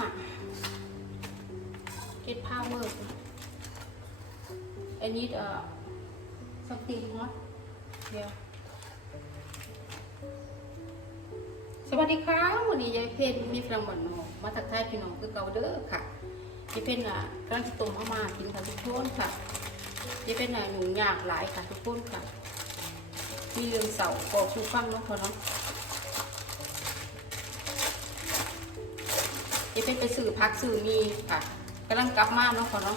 make mama get power I need uh, something hot yeah สวัสดีค่ะวันนี้ยายเพนมีฟรังบันนองมาทักทายพี่น้องคือเกาเด้อค่ะยายเพนอะกำลังจะต้มเอามากินค่ะทุกคนค่ะยายเพนอะหนูยากหลายค่ะทุกคนค่ะ มีเรื่องเสาบอกชูฟังเนาะพอเนาะ เพนไปสื่อพักสื่อมีค่ะกำลังกลับมาเนาะพอเนาะ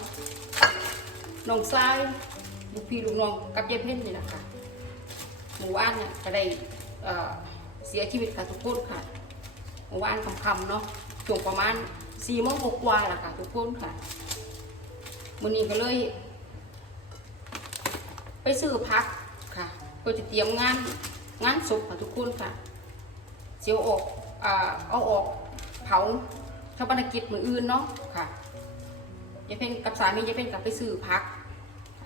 น้องทรายลูกพี่ลูกน้องกับยายเพนนี่แหละค่ะหมู่บ้านเนี่ยก็ได้เสียชีวิตค่ะทุกคนค่ะเมื่อวานคำๆเนาะช่วงประมาณสี่โมงกว่าๆแหละค่ะทุกคนค่ะวันนี้ก็เลย ไปซื้อพักค่ะเพื่อจะเตรียมงานงานศพค่ะทุกคนค่ะเสียวออกเอาออกเผา ชาปนกิจมืออื่นเนาะค่ะยายเพ่นกับสามียายเพ่นกลับไปซื้อพัก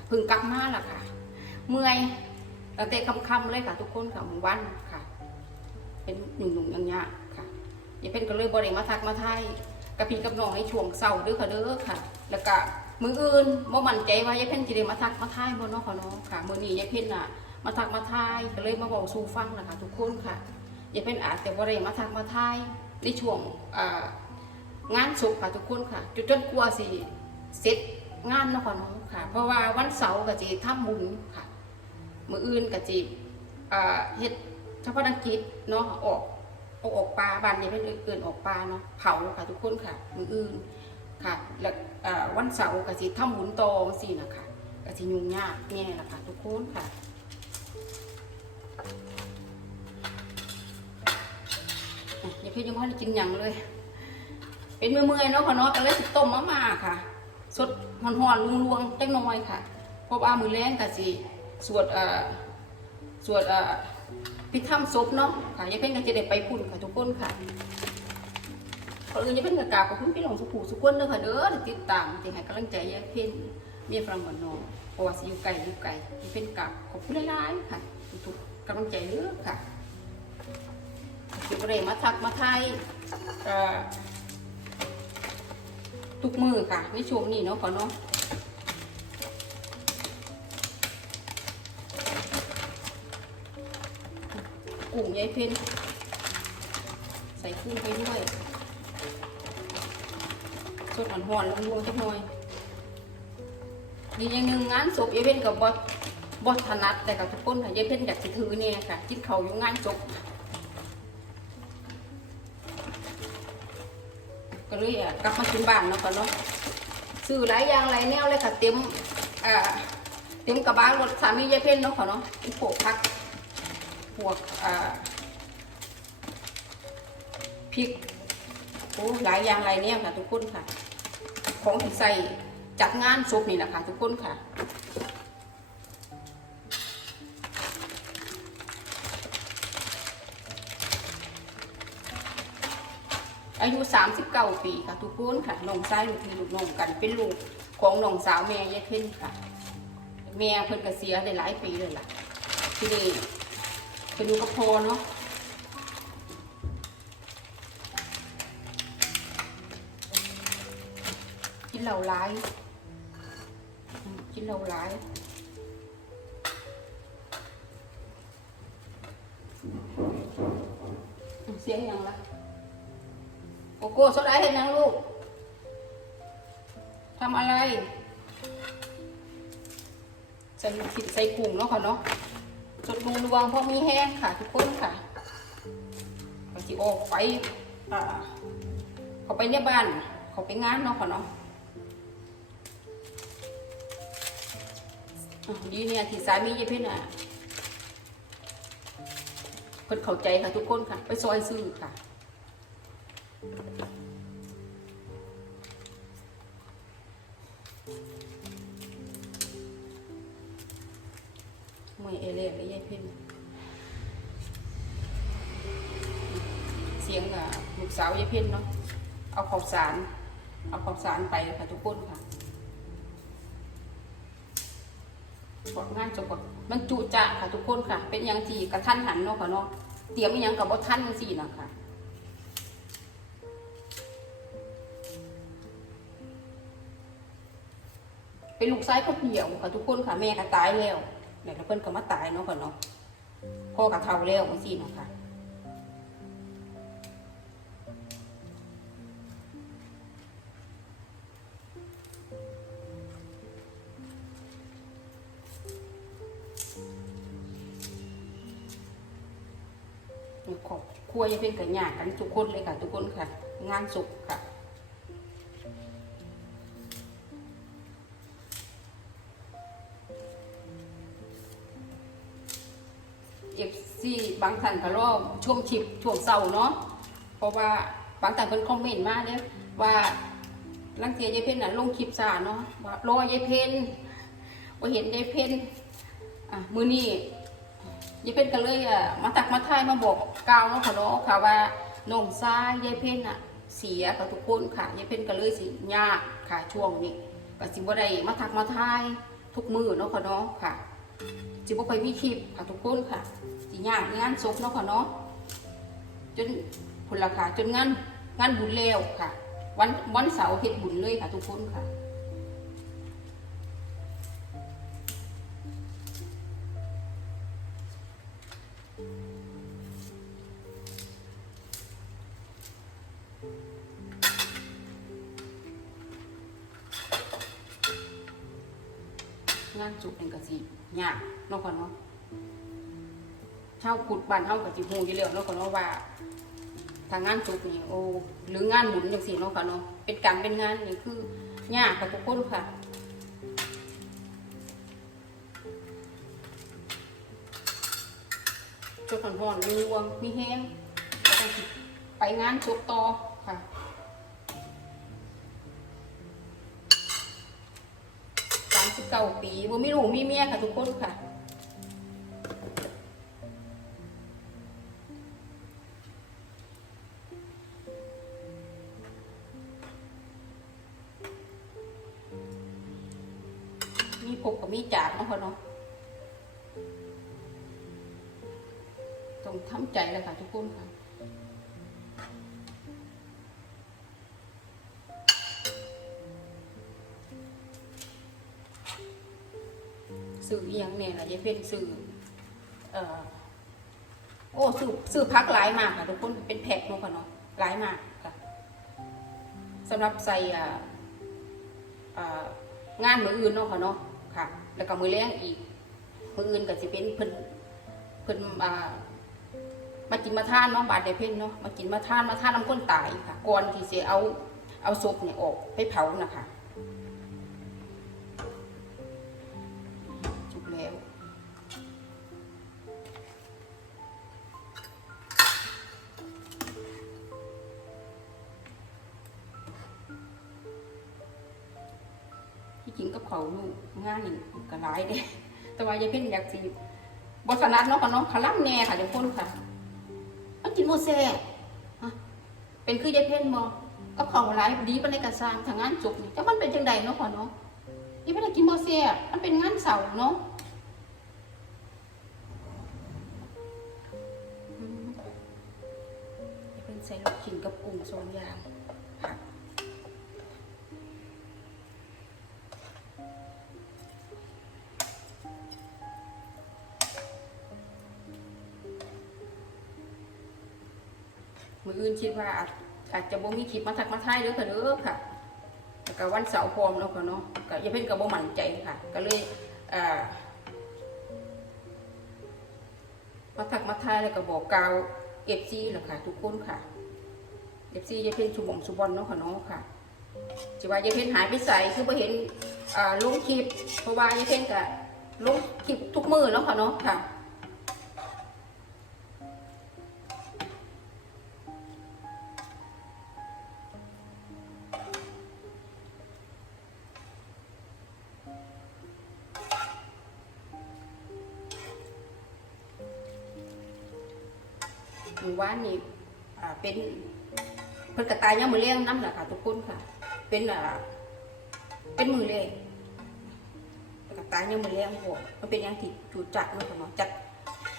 เพึ่งกลับมาล่ะค่ะ เมื่อยตั้งแต่ค่ำๆเลยค่ะ ทุกคนค่ะหมู่บ้านค่ะ เป็นหนุ่มๆอย่างเงี้ยค่ะอย่าเป็นก็เลยบริมาทักมาไทยกับพี่กับน้องในช่วงเศร้าเด้อค่ะเด้อค่ะ แล้วก็มืออื่นบ่มั่นใจว่ายายเพ่นจะได้มาทักมาทายบ่เนาะค่ะเนาะค่ะมื้อนี้ยายเพ่นน่ะ มาทักมาทายก็เลยมาบอกสู่ฟังนะคะทุกคนค่ะยายเพ่นอาจจะบ่ได้มาทักมาทายในช่วงอ่า งานศพค่ะทุกคนค่ะจนจนกลัวสิเสร็จงานเนาะค่ะเนาะค่ะ เพราะว่าวันเสาร์ก็สิทำบุญค่ะ มืออื่นก็สิอ่าเฮ็ดเฉพาะนักกิจเนาะออกเอาออกปลาบ้านนี้เป็นเกินออกปลาเนาะเผาค่ะทุกคนค่ะ มืออื่นค่ะแล้วอ่าวันเสาร์ก็สิทำบุญโตสินะคะก็สิยุ่งยากแน่ละค่ะทุกคนค่ะอย่าเพิ่งยังไม่ได้กินยังเลย เป็นเมื่อยๆเนาะค่ะเนาะก็เลยสิต้มมะม่าค่ะ สดหอนๆลวงๆจักหน่อยค่ะเพราะว่ามือแรงก็สิสวดเอ่อสวดเอ่อพิธามศพเนาะค่ะยายเพ่นก็จะได้ไปพุ่นค่ะทุกคนค่ะขออื่นยายเพ่นกับกาบขอบคุณพี่น้องสุขุสุขคนเด้อค่ะเด้อที่ติดตามที่ให้กำลังใจยายเพ่นเมียฝรั่งบ้านนอกเพราะว่าสิอยู่ไกลอยู่ไกลยายเพ่นกราบขอบคุณหลายๆค่ะทุกกำลังใจเด้อค่ะที่บ่ได้มาทักมาไทยอ่อ ทุกมือค่ะในช่วงนี้เนาะขอเนาะกุ้งยายเพ็ญใส่กุ้งไปด้วยสดหอนๆลงๆจักหน่อยดีอย่างหนึ่งงานศพยายเพ็ญกับบอสบอสถนัดแต่กับทุกคนค่ะยายเพ็ญอยากสิถือเนี่ยค่ะกินเขาอยู่งานศพ ก็เลยอะกลับมากินบ้านเนาะค่ะเนาะซื้อหลายอย่างหลายแนวเลยค่ะเต็มอ่าเต็มกระบะรถสามียายเพ่นเนาะค่ะเนาะเป็นโขกพักพวกอ่าพริกโอ้หลายอย่างหลายแนวค่ะทุกคนค่ะ ของที่ใส่จัดงานศพนี่แหละค่ะทุกคนค่ะ อายุ 39 ปีค่ะ ทุกคนค่ะน้องชายลูกพี่ลูกน้องกันเป็นลูกของน้องสาวแม่ยายเพ่นค่ะ แม่เพิ่นก็เสียได้หลายปีเลยล่ะ ที่นี่ไปดูกระโพเนาะกินเหล่าร้ายกินเหล่าร้ายเสียยังล่ะ โกโก้สดไอเห็นยังลูกทำอะไรใส่ผิดใส่กุ้งเนาะค่ะเนาะจดรูรวงเพราะมีแห้งค่ะ ทุกคนค่ะก็สิออกไปเขาไปเนี่ยบ้าน เขาไปงานเนาะค่ะเนาะดีเนี่ยที่สามียายเพ่น่ะเพิ่นเข้าใจค่ะทุกคนค่ะ ไปซอยซื้อค่ะ มวยเอเลียนและยายเพ่นเสียงอะลูกสาวยายเพ่นเนาะเอาข้าวสารเอาข้าวสารไปค่ะทุกคนค่ะพองานจบก่อนมันจุจะค่ะทุกคนค่ะ เป็นย่างที่กระทันหันเนาะค่ะเนาะเตรียมยังกับบ่ทันจังซี่นะค่ะ เป็นลูกชายคนเดียวค่ะทุกคนค่ะแม่ก็ตายแล้วแล้วเพิ่อนก็มาตายเนาะค่ะเนาะพ่อก็เฒ่าแล้วจังซี่นะคะขอบครัวยังเป็นกันยากกันทุกคนเลยค่ะ ทุกคนค่ะ งานสุขค่ะ ซีบางท่านก็รอช่วงชิปช่วงเศร้าเนาะเพราะว่าบางท่านเพิ่นคอมเมนต์มาเนี่ยว่าลังเทียยายเพนน่ะลงคลิปซาเนาะว่ารอยายเพนว่าเห็นยายเพนอะมือนี้ยายเพนก็เลยอะมาตักมาทายมาบอกกาวเนาะค่ะเนาะค่ะว่าน้องซ้ายยายเพนอะเสียกับทุกคนค่ะยายเพนก็เลยสิยากค่ะช่วงนี้ก็สิบ่ได้มาตักมาทายทุกมือเนาะค่ะเนาะค่ะสิบ่ค่อยมีคลิปค่ะทุกคนค่ะ สิยากงานศพเนาะค่ะเนาะจนผลราคาจนงานงานบุญแล้วค่ะ วันวันเสาร์เฮ็ดบุญเลยค่ะทุกคนค่ะงานจุกนี่ก็สิยากเนาะก่อนเนาะ เช่าขุดบ้านเฮาก็สิฮู้อยู่แล้วเนาะก่อนเนาะว่าทางงานจุกนี่โอ้หรืองานบุญจังซี่เนาะค่ะเนาะเป็นการเป็นงานนี่คือยากค่ะทุกคนค่ะจุดห่อนๆมีรวงมีแห้งไปงานจุกต่อค่ะสามสิบเก้าปีบ่มีลูกมีเมียค่ะทุกคนค่ะ มีปกกับมีจากเนาะค่ะเนาะต้องทำใจเลยค่ะทุกคนค่ะสื่ออยังเนี่ยล่ะยายเพ่นสื่อเอ่อโอ้สื่อสื่อพักหลายมากค่ะทุกคนเป็นแพ็คเนาะค่ะเนาะหลายมากค่ะสำหรับใส่อ่างานมืออื่นเนาะค่ะเนาะ ค่ะ แล้วก็มือแรงอีก มืออื่นก็จะเป็นเพิ่นเพิ่นอ่ามากินมาทานเนาะบาดในเพ่นเนาะมากินมาทานมาทานน้ำก้นตายค่ะก่อนที่จะเอาเอาศพเนี่ยออกไปเผานะคะ ง่ายก็หลายเด้แต่ว่ายายเพ่นอยากสิบสนัดเนาะค่ะเนาะขลังแน่ค่ะเดี๋ยวพ่นค่ะมันกินโมเซ่ฮะเป็นคือยายเพ่นบ่กับเขาหลายดีปานในกระซางทางงานจุกนี่แต่มันเป็นจังใดเนาะค่ะเนาะยายเพ่นอยากกินโมเซ่มันเป็นงานเสาเนาะอืมจะเป็นใส่ลูกชิ้นกับกุ้งสองอย่าง มืออื่นคิดว่าอาจอาจจะบ่มีคลิปมาทักมาทายเด้อค่ะเด้อค่ะแล้วก็วันเสาร์พร้อมเนาะค่ะเนาะก็อย่าเพิ่นก็บ่มั่นใจค่ะ ก็เลยอ่ามาทักมาทายแล้วก็บอกกาวเอฟซีแหละค่ะ ทุกคนค่ะเอฟซียาเพ่นชุบงชุบอลเนาะค่ะเน้องค่ะจิว่ายาเพ่นหายไปใส่คือพอเห็นอ่าลงคลิปเพราะว่ายาเพ่นก็ลงคลิปทุกมือเนาะค่ะเนาะค่ะ อ่าเป็นเพิ่นกระตายยังมือเลี้ยงน้ำแหละค่ะทุกคนค่ะ เป็นอ่าเป็นมือเลี้ยงแล้วก็ตายยังมาแล้วพอมันเป็นอย่างที่จูดจัดเนาะค่ะเนาะจัด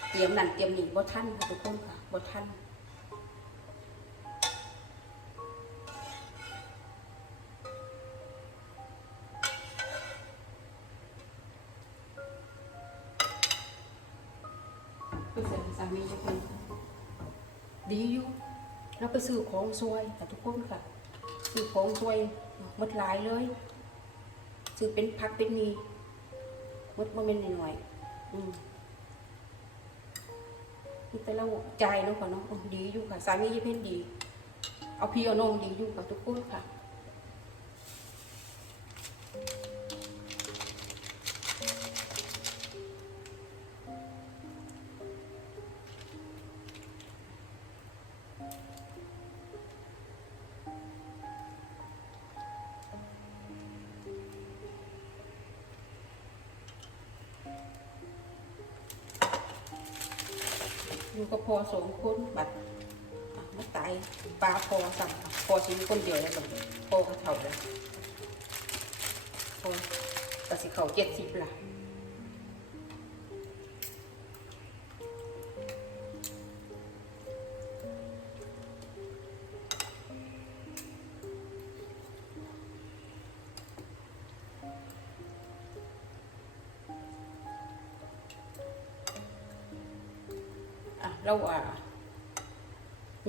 เตรียมนั่นเตรียมนี่บ่ทันค่ะทุกคนค่ะบ่ทันไปใส่สามีจะเป็นดีอยู่ เราไปซื้อของซวยแต่ทุกคนค่ะ ซื้อของซวยหมดหลายเลย ซื้อเป็นพักเป็นนีหมดมาเป็นหน่อยๆอืมนี่แต่เราใจเนาะค่ะเนาะอืมดีอยู่ค่ะ สามียี่เพ่นดี เอาพี่เอาน้องดีอยู่ค่ะทุกคนค่ะ อยู่กับพอสองคนบัดอะมาตายปลาพอสั่งพอชิ้นคนเดียวแล้วแบบพอกระเท่าแล้วพอแต่สิเขาเจ็ดสิบละ เราอะ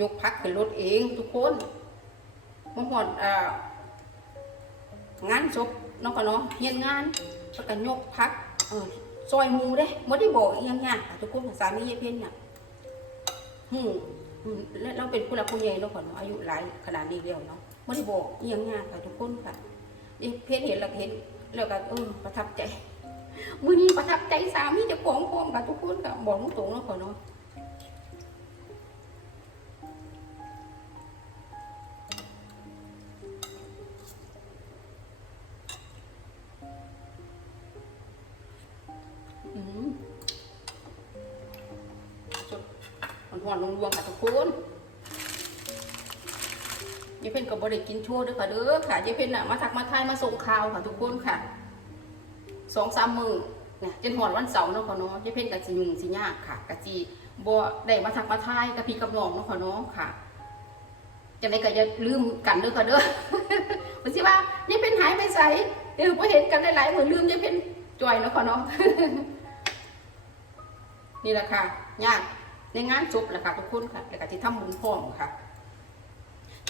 ยกพักขึ้นรถเองทุกคนมาหอดอ่างานศพน้องก็เนาะเฮียนงานแล้วก็ยกพักเออซอยมูเด้ไม่ได้บอกอีหยังยากค่ทุกคนสามีเยายเพ่นน่ะหูอืมแล้วเราเป็นผู้หลักผู้ใหญ่เนาก่อนอายุหลายขนาดนี้แล้วเนาะไม่ได้บอกอีหยังยากค่ะทุกคนค่ะเยายเพนเห็นแล้วก็เห็นแล้วก็เออประทับใจมื้อนี้ประทับใจสามีจะของพร้อมค่ะทุกคนค่ะบอกตรงๆเนาะก่อนเนาะ ยายเพ่นก็บ่ได้กินชั่วเด้วยค่ะเด้อค่ะยายเพ่นน่ะมาทักมาทายมาส่งข่าวค่ะทุกคนค่ะสองสามมือเนี่ยจนหอดวันเสาร์เนาะค่ะเนาะยายเพ่นกับสิยุงสิยากค่ะกะจีบ่ได้มาทักมาทายกับพี่กับน้องเนาะค่ะเนาะค่ะจะได้ก็อย่าลืมกันเด้อค่ะเด้อมันสิว่ายายเพ่นหายไปใส่เดี๋ยวบ่เห็นกันหลายๆเหมื้อลืมยายเพ่นจ่อยเนาะค่ะเนาะนี่แหละค่ะยากในงานจบแหละค่ะทุกคนค่ะแล้วก็ที่ทำบุญพร้อมค่ะ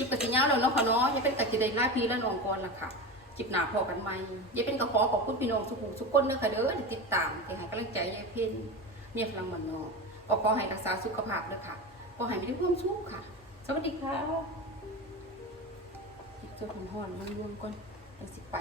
จิบกับสีเงาวแล้วเนาะค่ะเนาะยังเป็นกับจิได้ลาพีและนองก่อนละค่ะจิบหนาพอกันไหมยังเป็นกระขอขอบคุณพี่น้องสุขุมสุขคนเด้อค่ะเด้อติดตามที่ให้กำลังใจยายเพ่นเมียพลังมันเนาะก็ขอให้รักษาสุขภาพเด้อค่ะขอให้มีความสุขค่ะ สวัสดีค่ะจิบตัวหอนๆมันรวมก่อนแล้วสิไป